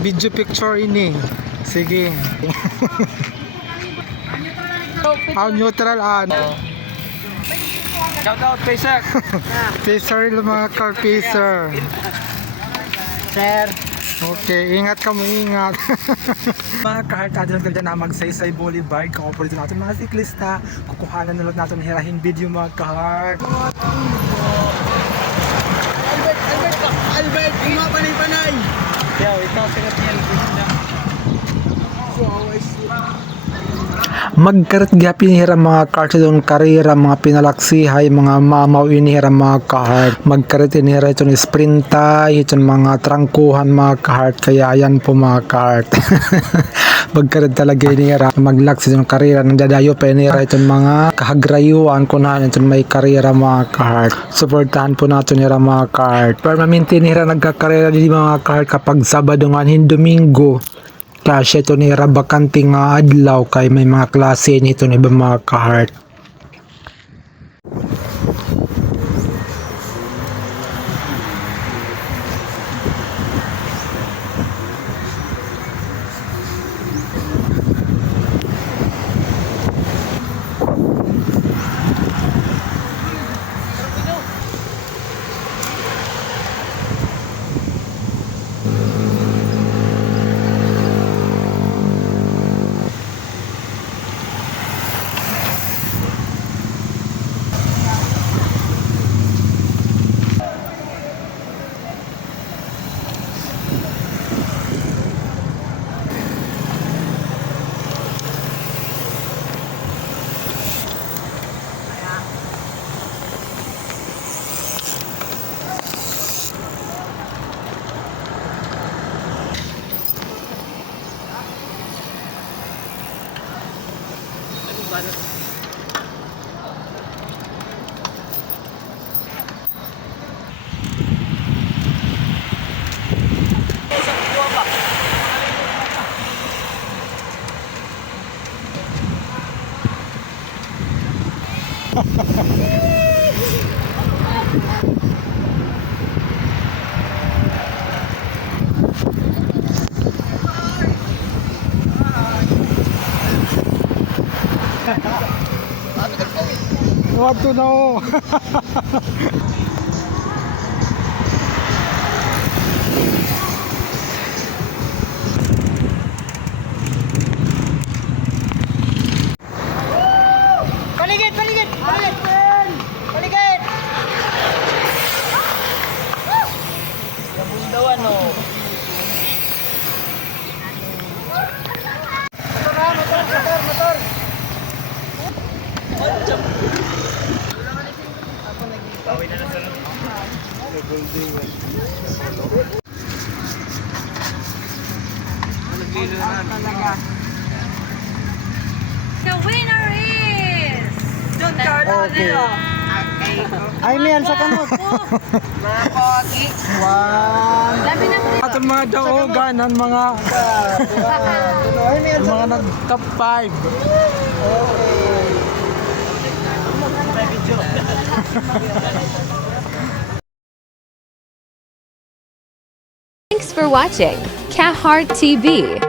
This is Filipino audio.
video picture ini. Sige. Neutral Shout out, Pacer. Pacer yung mga car pacer. Sir. Okay, ingat ka mo, ingat. Mga kahart natin lang na Magsaysay Boulevard. Kung po dito natin mga siklista, kukuhanan na lang natin hirahin video mga kahart. Albert, panay-panay. Yo, ikaw sikat niyan. Magkarat gyapin hira mga kahart sa karera, mga pinalaksihay, mga mamaw inihira mga kahart. Magkarat inihira itong sprinta, itong mga trangkuhan mga kahart. Kaya ayan po mga kahart. Magkarat talaga inihira. Maglaksi itong karera, nandadayo pa inihira itong mga kahagrayuan kunahan itong may karera mga kahart. Supportahan po natin nila mga kahart. Permanente inihira nagkakarera din mga kahart kapag Sabado nga Domingo. Kasi ito ni bakante nga adlaw kay may mga klase nito ni mga kahart. What to know? Paligid! Gabundawan, no? Motor! Bawi na lang sa building. The winner is Don Carlo. Okay. Ay, may sa kanot. Mga pogi. One. Labi na po. Atong mga daogan ng mga mga nag-top 5. Thanks for watching Cat Heart TV.